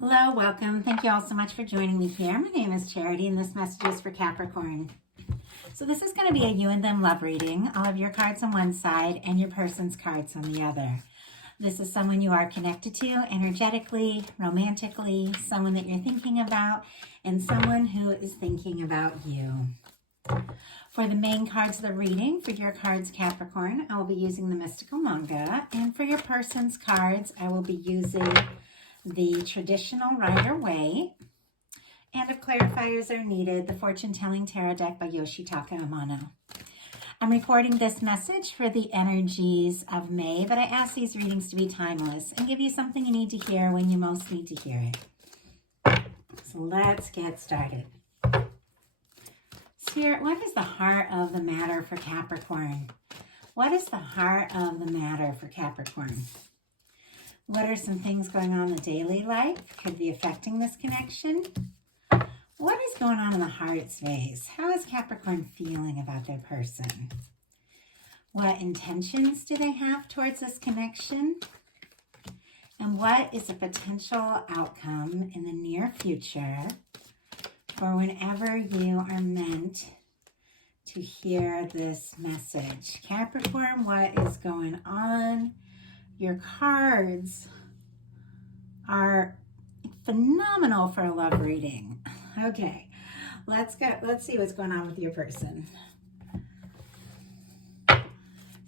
Hello, welcome. Thank you all so much for joining me here. My name is Charity and this message is for Capricorn. So this is going to be a you and them love reading. I'll have your cards on one side and your person's cards on the other. This is someone you are connected to energetically, romantically, someone that you're thinking about, and someone who is thinking about you. For the main cards of the reading, for your cards, Capricorn, I will be using the Mystical Manga. And for your person's cards, I will be using the traditional Rider-Waite. And if clarifiers are needed, the Fortune Telling Tarot deck by Yoshitaka Amano. I'm recording this message for the energies of May, but I ask these readings to be timeless and give you something you need to hear when you most need to hear it. So let's get started. Spirit, what is the heart of the matter for Capricorn? What is the heart of the matter for Capricorn? What are some things going on in the daily life? Could be affecting this connection. What is going on in the heart space? How is Capricorn feeling about their person? What intentions do they have towards this connection? And what is a potential outcome in the near future for whenever you are meant to hear this message? Capricorn, what is going on? Your cards are phenomenal for a love reading. Okay, let's see what's going on with your person.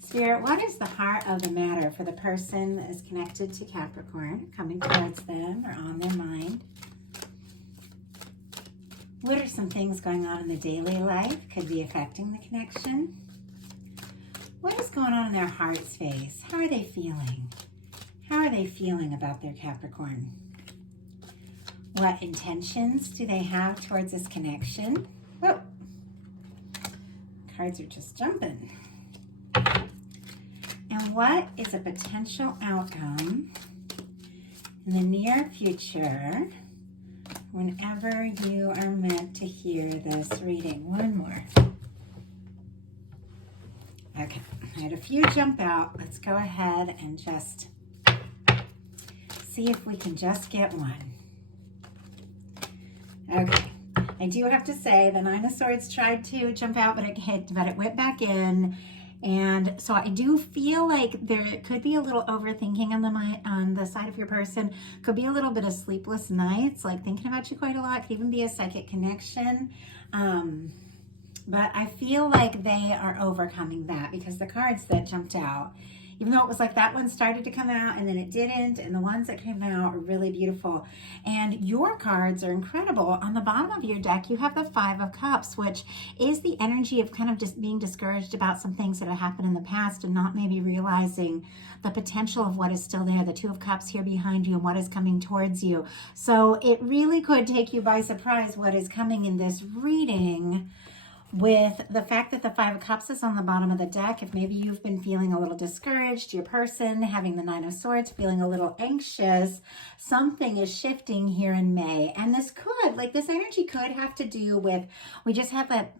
Spirit, what is the heart of the matter for the person that is connected to Capricorn, coming towards them or on their mind? What are some things going on in the daily life? Could be affecting the connection. What is going on in their heart space? How are they feeling? How are they feeling about their Capricorn? What intentions do they have towards this connection? Whoa. Cards are just jumping. And what is a potential outcome in the near future whenever you are meant to hear this reading? One more. Okay, I had a few jump out. Let's go ahead and just see if we can just get one. Okay, I do have to say the Nine of Swords tried to jump out, but it went back in. And so I do feel like there could be a little overthinking on the side of your person. Could be a little bit of sleepless nights, like thinking about you quite a lot. Could even be a psychic connection. But I feel like they are overcoming that because the cards that jumped out, even though it was like that one started to come out and then it didn't, and the ones that came out are really beautiful. And your cards are incredible. On the bottom of your deck, you have the Five of Cups, which is the energy of kind of just being discouraged about some things that have happened in the past and not maybe realizing the potential of what is still there. The Two of Cups here behind you and what is coming towards you. So it really could take you by surprise what is coming in this reading, with the fact that the Five of Cups is on the bottom of the deck. If maybe you've been feeling a little discouraged, your person having the Nine of Swords, feeling a little anxious, something is shifting here in May. And this energy could have to do with, we just had that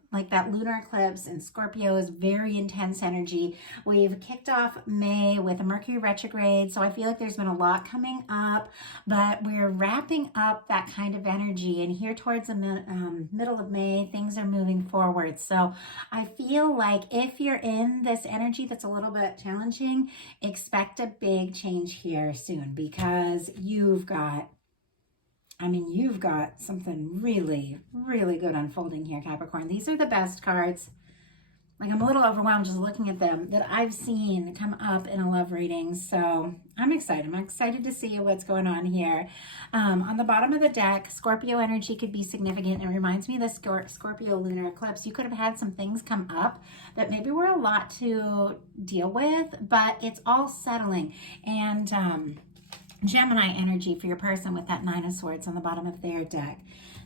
lunar eclipse, and Scorpio is very intense energy. We've kicked off May with a Mercury retrograde, so I feel like there's been a lot coming up, but we're wrapping up that kind of energy, and here towards the middle of May, things are moving forward. So I feel like if you're in this energy that's a little bit challenging, expect a big change here soon, because you've got something really, really good unfolding here, Capricorn. These are the best cards. Like, I'm a little overwhelmed just looking at them that I've seen come up in a love reading. So I'm excited. I'm excited to see what's going on here. On the bottom of the deck, Scorpio energy could be significant. It reminds me of the Scorpio lunar eclipse. You could have had some things come up that maybe were a lot to deal with, but it's all settling. And Gemini energy for your person with that Nine of Swords on the bottom of their deck.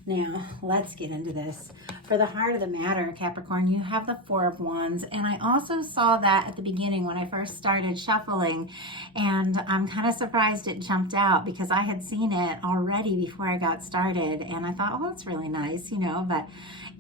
Now, let's get into this. For the heart of the matter, Capricorn, you have the Four of Wands. And I also saw that at the beginning when I first started shuffling. And I'm kind of surprised it jumped out because I had seen it already before I got started. And I thought, oh, that's really nice, but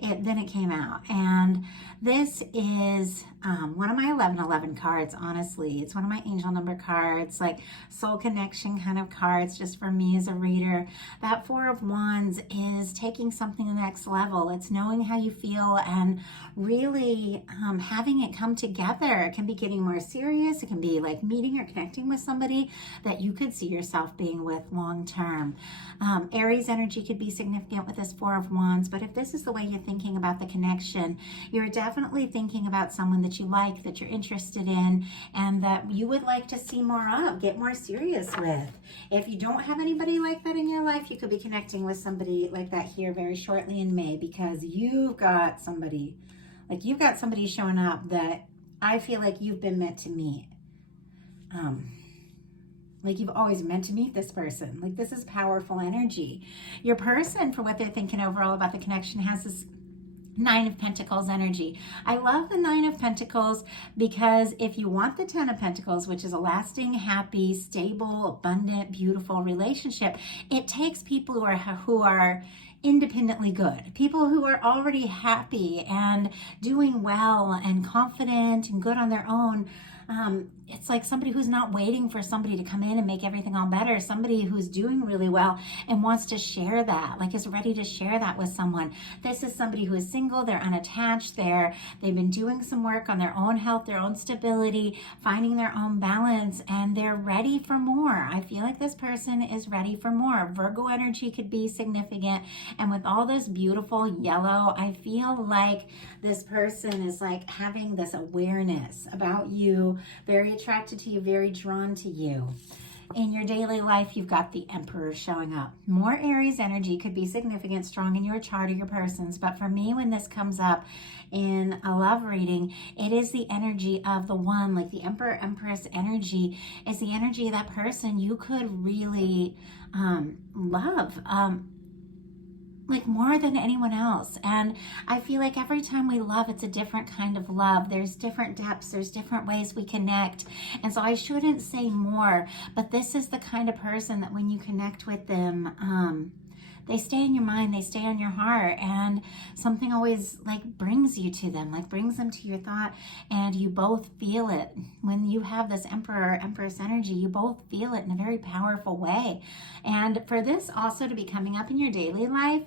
then it came out. And this is one of my 1111 cards, honestly. It's one of my angel number cards, like soul connection kind of cards, just for me as a reader. That Four of Wands is taking something to the next level. It's knowing how you feel and really having it come together. It can be getting more serious. It can be like meeting or connecting with somebody that you could see yourself being with long term. Aries energy could be significant with this Four of Wands, but if this is the way you're thinking about the connection, you're definitely thinking about someone that you like, that you're interested in, and that you would like to see more of, get more serious with. If you don't have anybody like that in your life, you could be connecting with somebody like that here very shortly in May, because you've got somebody showing up that I feel like you've been meant to meet. Like you've always meant to meet this person. Like this is powerful energy. Your person, for what they're thinking overall about the connection, has this Nine of Pentacles energy. I love the Nine of Pentacles because if you want the Ten of Pentacles, which is a lasting, happy, stable, abundant, beautiful relationship, it takes people who are independently good, people who are already happy and doing well and confident and good on their own. It's like somebody who's not waiting for somebody to come in and make everything all better. Somebody who's doing really well and wants to share that, like is ready to share that with someone. This is somebody who is single, they're unattached, they've been doing some work on their own health, their own stability, finding their own balance, and they're ready for more. I feel like this person is ready for more. Virgo energy could be significant. And with all this beautiful yellow, I feel like this person is like having this awareness about you, very attracted to you, very drawn to you. In your daily life, you've got the Emperor showing up. More Aries energy could be significant, strong in your chart or your person's. But for me, when this comes up in a love reading, it is the energy of the one, like the Emperor, Empress energy is the energy of that person you could really love. Like more than anyone else. And I feel like every time we love, it's a different kind of love. There's different depths, there's different ways we connect. And so I shouldn't say more, but this is the kind of person that when you connect with them, they stay in your mind, they stay on your heart, and something always like brings you to them, like brings them to your thought, and you both feel it. When you have this Emperor, Empress energy, you both feel it in a very powerful way. And for this also to be coming up in your daily life,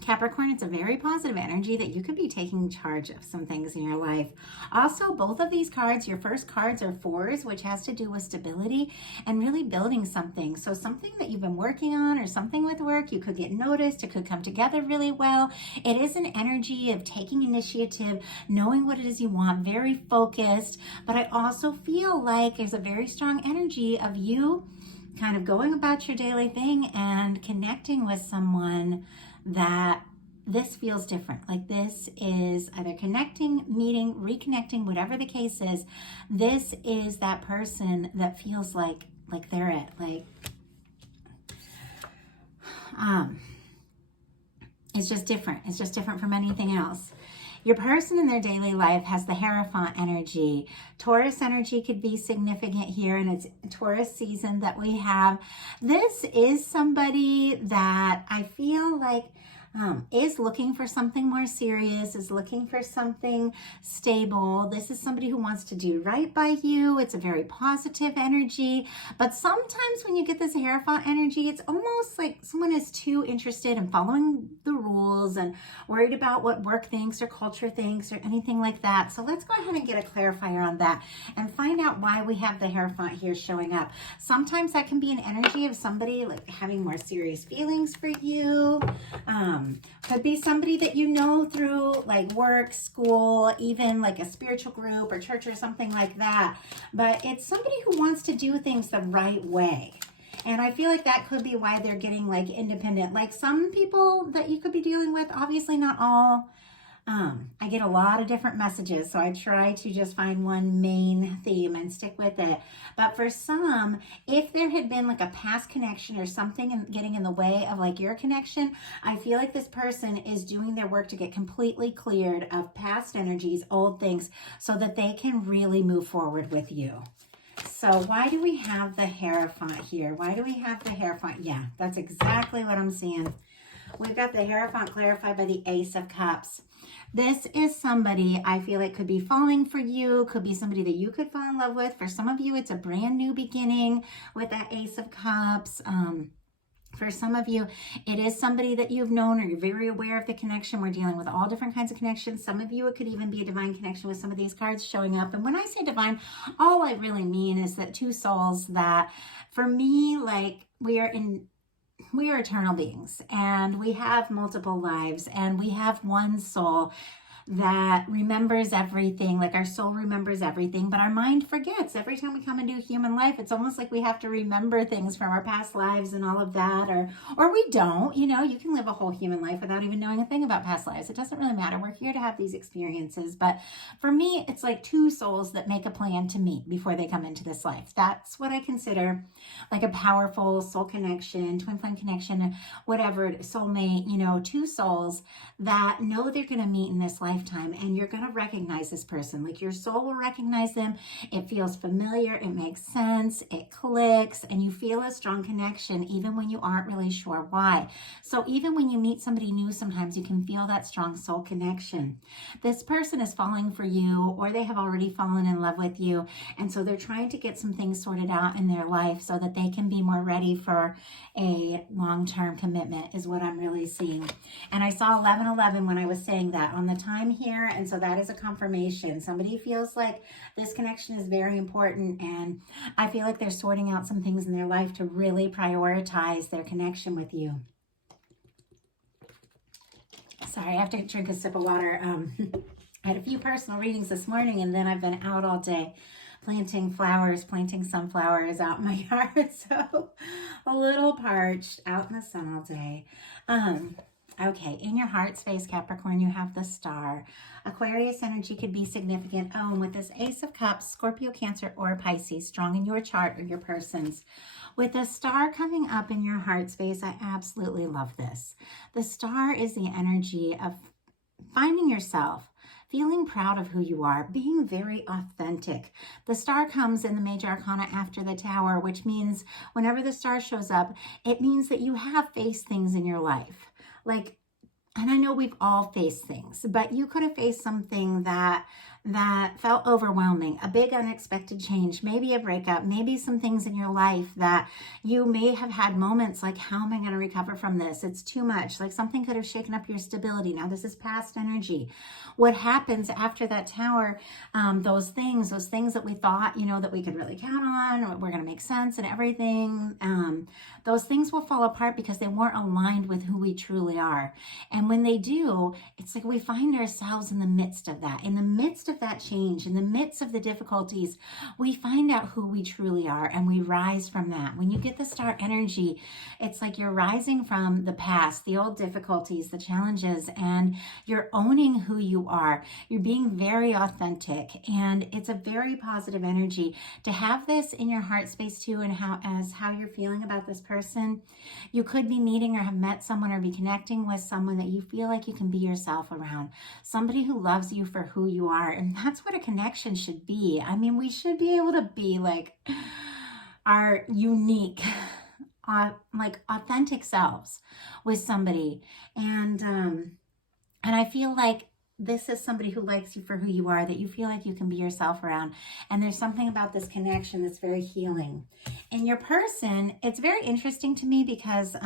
Capricorn, it's a very positive energy that you could be taking charge of some things in your life. Also, both of these cards, your first cards are fours, which has to do with stability and really building something. So something that you've been working on or something with work, you could get noticed, it could come together really well. It is an energy of taking initiative, knowing what it is you want, very focused. But I also feel like there's a very strong energy of you kind of going about your daily thing and connecting with someone that this feels different. Like this is either connecting, meeting, reconnecting, whatever the case is. This is that person that feels like they're it. Like, it's just different. It's just different from anything else. Your person in their daily life has the Hierophant energy. Taurus energy could be significant here, and it's Taurus season that we have. This is somebody that I feel like is looking for something more serious, is looking for something stable. This is somebody who wants to do right by you. It's a very positive energy. But sometimes when you get this Hierophant energy, it's almost like someone is too interested in following the rules and worried about what work thinks or culture thinks or anything like that. So let's go ahead and get a clarifier on that and find out why we have the Hierophant here showing up. Sometimes that can be an energy of somebody like having more serious feelings for you. Could be somebody that you know through like work, school, even like a spiritual group or church or something like that. But it's somebody who wants to do things the right way. And I feel like that could be why they're getting like independent. Like some people that you could be dealing with, obviously not all. I get a lot of different messages, so I try to just find one main theme and stick with it. But for some, if there had been like a past connection or something getting in the way of like your connection, I feel like this person is doing their work to get completely cleared of past energies, old things, so that they can really move forward with you. So why do we have the Hierophant here? Why do we have the Hierophant? Yeah, that's exactly what I'm seeing. We've got the Hierophant clarified by the Ace of Cups. This is somebody I feel like could be falling for you, could be somebody that you could fall in love with. For some of you, it's a brand new beginning with that Ace of Cups. For some of you, it is somebody that you've known or you're very aware of the connection. We're dealing with all different kinds of connections. Some of you, it could even be a divine connection with some of these cards showing up. And when I say divine, all I really mean is that two souls that, for me, like we are eternal beings and we have multiple lives and we have one soul that remembers everything. Like our soul remembers everything, but our mind forgets. Every time we come into human life, it's almost like we have to remember things from our past lives and all of that, or we don't. You know, you can live a whole human life without even knowing a thing about past lives. It doesn't really matter. We're here to have these experiences. But for me, it's like two souls that make a plan to meet before they come into this life. That's what I consider like a powerful soul connection, twin flame connection, whatever, soulmate, you know, two souls that know they're going to meet in this lifetime, and you're going to recognize this person. Like your soul will recognize them. It feels familiar. It makes sense. It clicks, and you feel a strong connection even when you aren't really sure why. So even when you meet somebody new, sometimes you can feel that strong soul connection. This person is falling for you, or they have already fallen in love with you, and so they're trying to get some things sorted out in their life so that they can be more ready for a long-term commitment, is what I'm really seeing. And I saw 1111 when I was saying that on the time here, and so that is a confirmation. Somebody feels like this connection is very important, and I feel like they're sorting out some things in their life to really prioritize their connection with you. Sorry, I have to drink a sip of water. I had a few personal readings this morning, and then I've been out all day planting flowers, planting sunflowers out in my yard. So a little parched, out in the sun all day. Okay, in your heart space, Capricorn, you have the Star. Aquarius energy could be significant. Oh, and with this Ace of Cups, Scorpio, Cancer, or Pisces, strong in your chart or your person's. With the Star coming up in your heart space, I absolutely love this. The Star is the energy of finding yourself, feeling proud of who you are, being very authentic. The Star comes in the major arcana after the Tower, which means whenever the Star shows up, it means that you have faced things in your life. Like, and I know we've all faced things, but you could have faced something that felt overwhelming, a big unexpected change, maybe a breakup, maybe some things in your life that you may have had moments like, how am I going to recover from this? It's too much. Like something could have shaken up your stability. Now this is past energy. What happens after that Tower, those things that we thought, you know, that we could really count on, or we're going to make sense and everything, those things will fall apart because they weren't aligned with who we truly are. And when they do, it's like we find ourselves in the midst of that, in the midst of that change, in the midst of the difficulties, we find out who we truly are and we rise from that. When you get the Star energy, it's like you're rising from the past, the old difficulties, the challenges, and you're owning who you are. You're being very authentic, and it's a very positive energy to have this in your heart space too, and how you're feeling about this person. You could be meeting or have met someone or be connecting with someone that you feel like you can be yourself around, somebody who loves you for who you are. And that's what a connection should be. I mean, we should be able to be like our unique, like authentic selves with somebody. And I feel like this is somebody who likes you for who you are, that you feel like you can be yourself around. And there's something about this connection that's very healing. In your person, it's very interesting to me because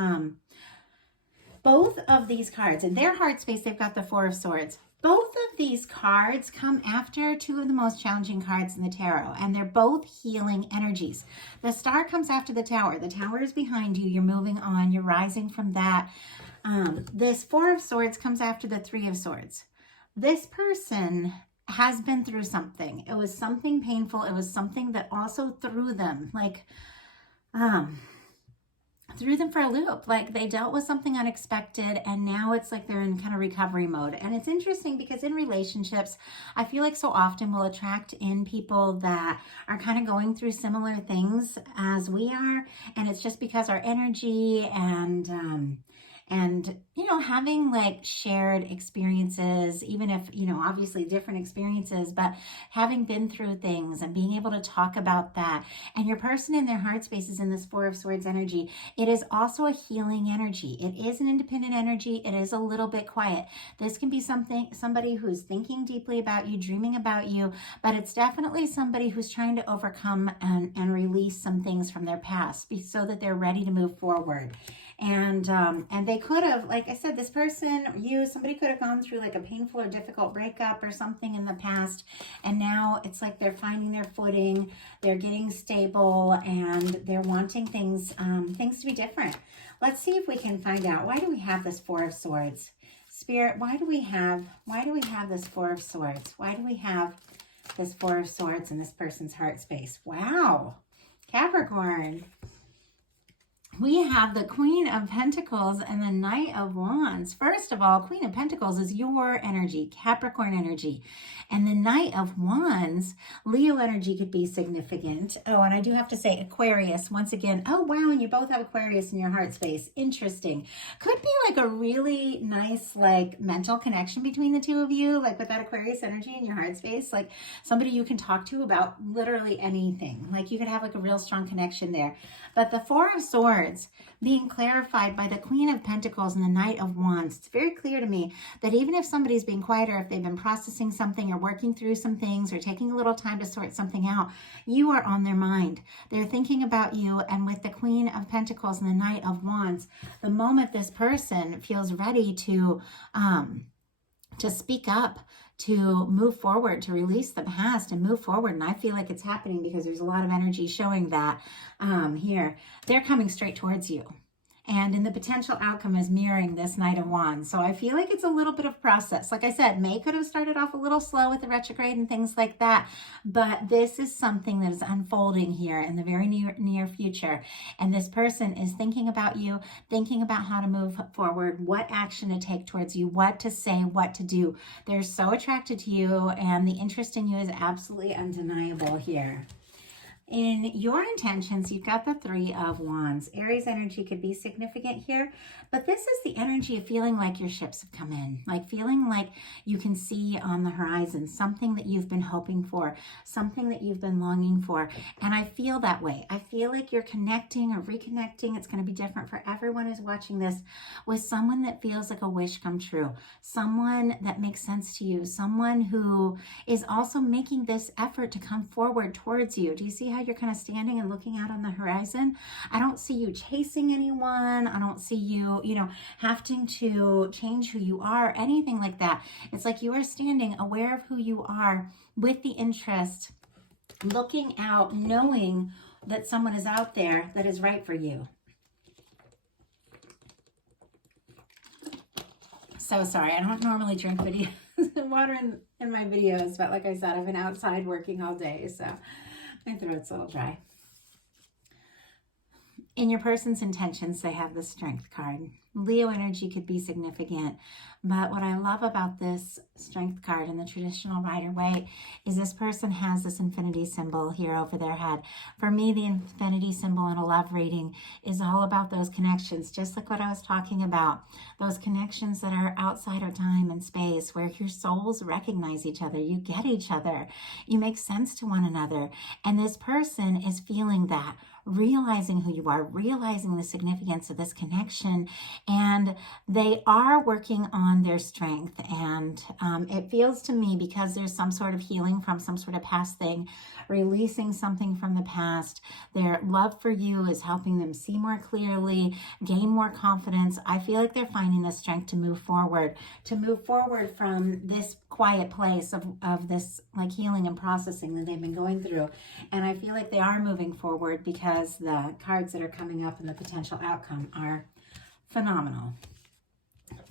both of these cards, in their heart space, they've got the Four of Swords. Both of these cards come after two of the most challenging cards in the tarot, and they're both healing energies. The Star comes after the Tower. The Tower is behind you. You're moving on. You're rising from that. This Four of Swords comes after the Three of Swords. This person has been through something. It was something painful. It was something that also threw them, like, threw them for a loop. Like they dealt with something unexpected, and now it's like they're in kind of recovery mode. And it's interesting because in relationships, I feel like so often we'll attract in people that are kind of going through similar things as we are. And it's just because our energy and and, you know, having like shared experiences, even if, you know, obviously different experiences, but having been through things and being able to talk about that. And your person in their heart space is in this Four of Swords energy. It is also a healing energy. It is an independent energy. It is a little bit quiet. This can be somebody who's thinking deeply about you, dreaming about you, but it's definitely somebody who's trying to overcome and release some things from their past so that they're ready to move forward. And they could have, like I said, this person, somebody could have gone through like a painful or difficult breakup or something in the past. And now it's like they're finding their footing, they're getting stable, and they're wanting things to be different. Let's see if we can find out. Why do we have this Four of Swords? Spirit, why do we have this Four of Swords? Why do we have this Four of Swords in this person's heart space? Wow. Capricorn. We have the Queen of Pentacles and the Knight of Wands. First of all, Queen of Pentacles is your energy, Capricorn energy. And the Knight of Wands, Leo energy could be significant. Oh, and I do have to say Aquarius, once again. Oh, wow, and you both have Aquarius in your heart space. Interesting. Could be like a really nice, like, mental connection between the two of you, like with that Aquarius energy in your heart space. Like somebody you can talk to about literally anything. Like you could have like a real strong connection there. But the Four of Swords being clarified by the Queen of Pentacles and the Knight of Wands, it's very clear to me that even if somebody's being quieter, if they've been processing something or working through some things or taking a little time to sort something out, you are on their mind. They're thinking about you. And with the Queen of Pentacles and the Knight of Wands, the moment this person feels ready to speak up, to move forward, to release the past and move forward. And I feel like it's happening because there's a lot of energy showing that here. They're coming straight towards you. And in the potential outcome is mirroring this Knight of Wands. So I feel like it's a little bit of process. Like I said, May could have started off a little slow with the retrograde and things like that. But this is something that is unfolding here in the very near future. And this person is thinking about you, thinking about how to move forward, what action to take towards you, what to say, what to do. They're so attracted to you, and the interest in you is absolutely undeniable here. In your intentions, you've got the Three of Wands. Aries energy could be significant here, but this is the energy of feeling like your ships have come in, like feeling like you can see on the horizon something that you've been hoping for, something that you've been longing for. And I feel that way. I feel like you're connecting or reconnecting. It's going to be different for everyone who's watching this, with someone that feels like a wish come true, someone that makes sense to you, someone who is also making this effort to come forward towards you. Do you see how you're kind of standing and looking out on the horizon? I don't see you chasing anyone. I don't see you, having to change who you are, anything like that. It's like you are standing aware of who you are with the interest, looking out, knowing that someone is out there that is right for you. So sorry, I don't normally drink water in my videos, but like I said, I've been outside working all day, so my throat's a little dry. In your person's intentions, they have the Strength card. Leo energy could be significant, but what I love about this Strength card in the traditional Rider-Waite is this person has this infinity symbol here over their head. For me, the infinity symbol in a love reading is all about those connections, just like what I was talking about, those connections that are outside of time and space, where your souls recognize each other, you get each other, you make sense to one another, and this person is feeling that, realizing who you are, realizing the significance of this connection, and they are working on their strength. And it feels to me, because there's some sort of healing from some sort of past thing, releasing something from the past, their love for you is helping them see more clearly, gain more confidence. I feel like they're finding the strength to move forward from this quiet place of this like healing and processing that they've been going through. And I feel like they are moving forward because the cards that are coming up and the potential outcome are phenomenal.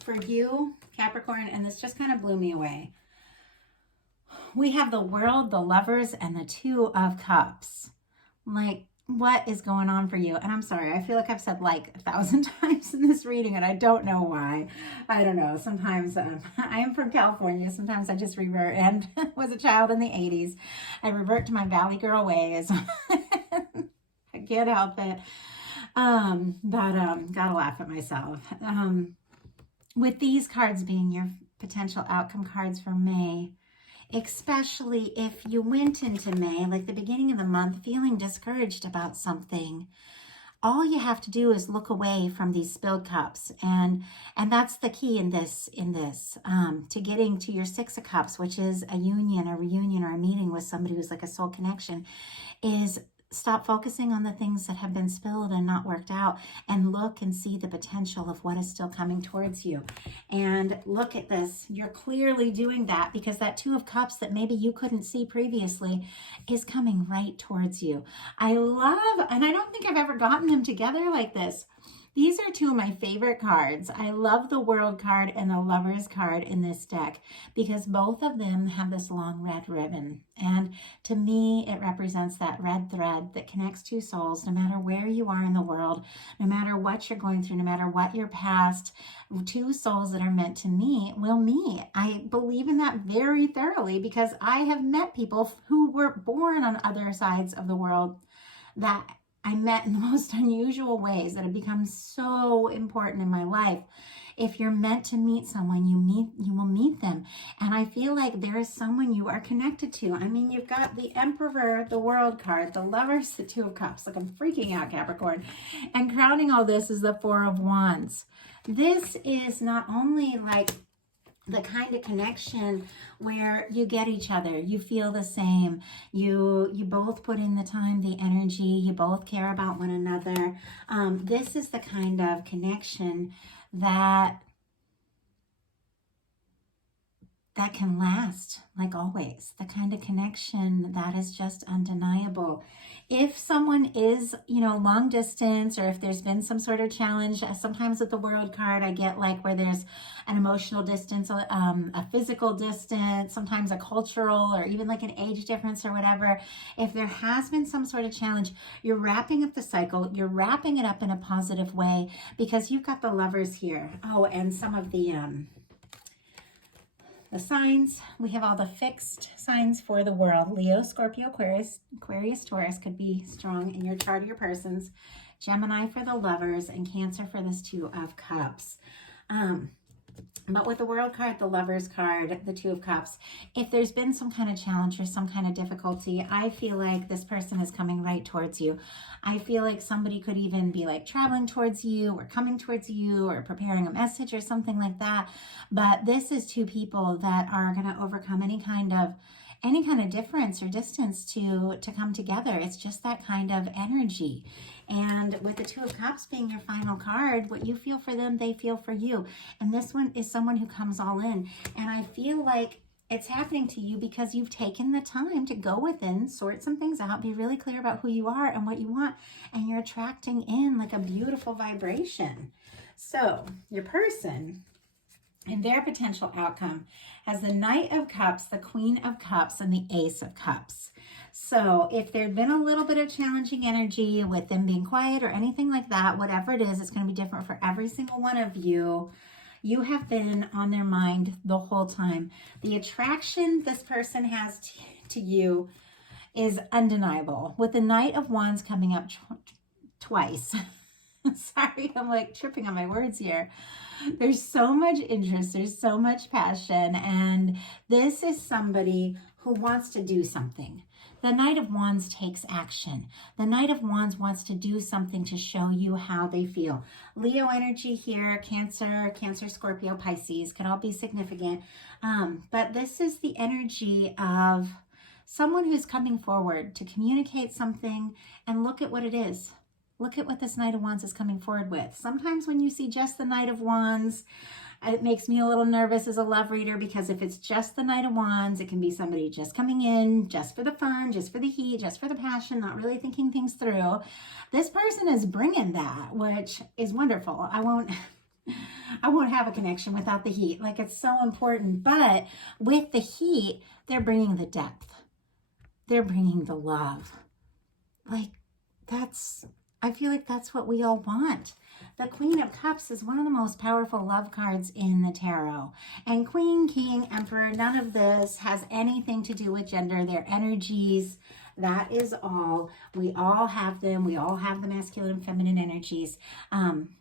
For you, Capricorn, and this just kind of blew me away, we have the World, the Lovers, and the Two of Cups. Like, what is going on for you? And I'm sorry, I feel like I've said like 1,000 times in this reading, and I don't know why. I don't know. Sometimes I am from California. Sometimes I just revert, and was a child in the 80s. I revert to my Valley Girl ways. I can't help it. Gotta laugh at myself. With these cards being your potential outcome cards for May, especially if you went into May, like the beginning of the month, feeling discouraged about something, all you have to do is look away from these spilled cups, and that's the key in this to getting to your Six of Cups, which is a union, a reunion, or a meeting with somebody who's like a soul connection, is stop focusing on the things that have been spilled and not worked out, and look and see the potential of what is still coming towards you. And look at this. You're clearly doing that, because that Two of Cups that maybe you couldn't see previously is coming right towards you. I love, and I don't think I've ever gotten them together like this. These are two of my favorite cards. I love the World card and the Lovers card in this deck, because both of them have this long red ribbon. And to me, it represents that red thread that connects two souls, no matter where you are in the world, no matter what you're going through, no matter what your past, two souls that are meant to meet will meet. I believe in that very thoroughly, because I have met people who were born on other sides of the world that I met in the most unusual ways that have become so important in my life. If you're meant to meet someone, you will meet them. And I feel like there is someone you are connected to. I mean, you've got the Emperor, the World card, the Lovers, the Two of Cups. Like, I'm freaking out, Capricorn. And crowning all this is the Four of Wands. This is not only like the kind of connection where you get each other, you feel the same, you both put in the time, the energy, you both care about one another. This is the kind of connection that can last, like always. The kind of connection that is just undeniable. If someone is, long distance, or if there's been some sort of challenge, sometimes with the World card, I get like where there's an emotional distance, a physical distance, sometimes a cultural, or even like an age difference or whatever. If there has been some sort of challenge, you're wrapping up the cycle, you're wrapping it up in a positive way, because you've got the Lovers here. Oh, and some of the signs, we have all the fixed signs for the world. Leo, Scorpio, Aquarius, Taurus could be strong in your chart of your persons. Gemini for the Lovers, and Cancer for this Two of Cups. But with the World card, the Lovers card, the Two of Cups, if there's been some kind of challenge or some kind of difficulty, I feel like this person is coming right towards you. I feel like somebody could even be like traveling towards you, or coming towards you, or preparing a message or something like that. But this is two people that are going to overcome any kind of difference or distance to come together. It's just that kind of energy. And with the Two of Cups being your final card, what you feel for them, they feel for you. And this one is someone who comes all in. And I feel like it's happening to you because you've taken the time to go within, sort some things out, be really clear about who you are and what you want, and you're attracting in like a beautiful vibration. So your person and their potential outcome has the Knight of Cups, the Queen of Cups, and the Ace of Cups. So if there'd been a little bit of challenging energy with them being quiet or anything like that, whatever it is, it's going to be different for every single one of you. You have been on their mind the whole time. The attraction this person has to you is undeniable. With the Knight of Wands coming up twice. Sorry, I'm like tripping on my words here. There's so much interest, there's so much passion, and this is somebody who wants to do something. The Knight of Wands takes action. The Knight of Wands wants to do something to show you how they feel. Leo energy here, Cancer, Scorpio, Pisces could all be significant. But this is the energy of someone who's coming forward to communicate something, and look at what it is. Look at what this Knight of Wands is coming forward with. Sometimes when you see just the Knight of Wands, it makes me a little nervous as a love reader, because if it's just the Knight of Wands, it can be somebody just coming in, just for the fun, just for the heat, just for the passion, not really thinking things through. This person is bringing that, which is wonderful. I won't have a connection without the heat. Like, it's so important. But with the heat, they're bringing the depth. They're bringing the love. Like, I feel like that's what we all want. The Queen of Cups is one of the most powerful love cards in the tarot. And Queen, King, Emperor, none of this has anything to do with gender. They're energies That is all. We all have them. We all have the masculine and feminine energies.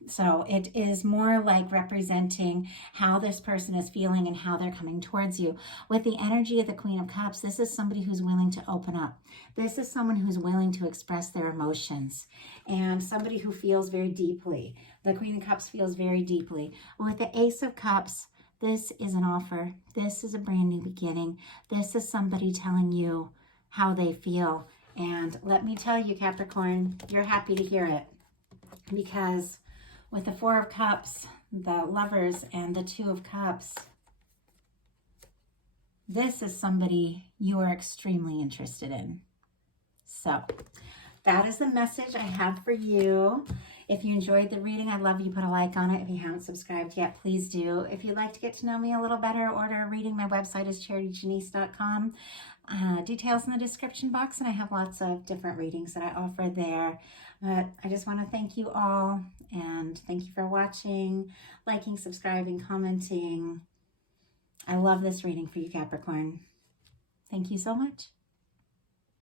So it is more like representing how this person is feeling and how they're coming towards you. With the energy of the Queen of Cups, this is somebody who's willing to open up. This is someone who's willing to express their emotions and somebody who feels very deeply. The Queen of Cups feels very deeply. With the Ace of Cups, this is an offer. This is a brand new beginning. This is somebody telling you how they feel. And let me tell you, Capricorn, you're happy to hear it. Because with the Four of Cups, the Lovers, and the Two of Cups, this is somebody you are extremely interested in. So that is the message I have for you. If you enjoyed the reading, I'd love you put a like on it. If you haven't subscribed yet, please do. If you'd like to get to know me a little better, order a reading. My website is charityjanice.com. Details in the description box, and I have lots of different readings that I offer there. But I just want to thank you all, and thank you for watching, liking, subscribing, commenting. I love this reading for you, Capricorn. Thank you so much.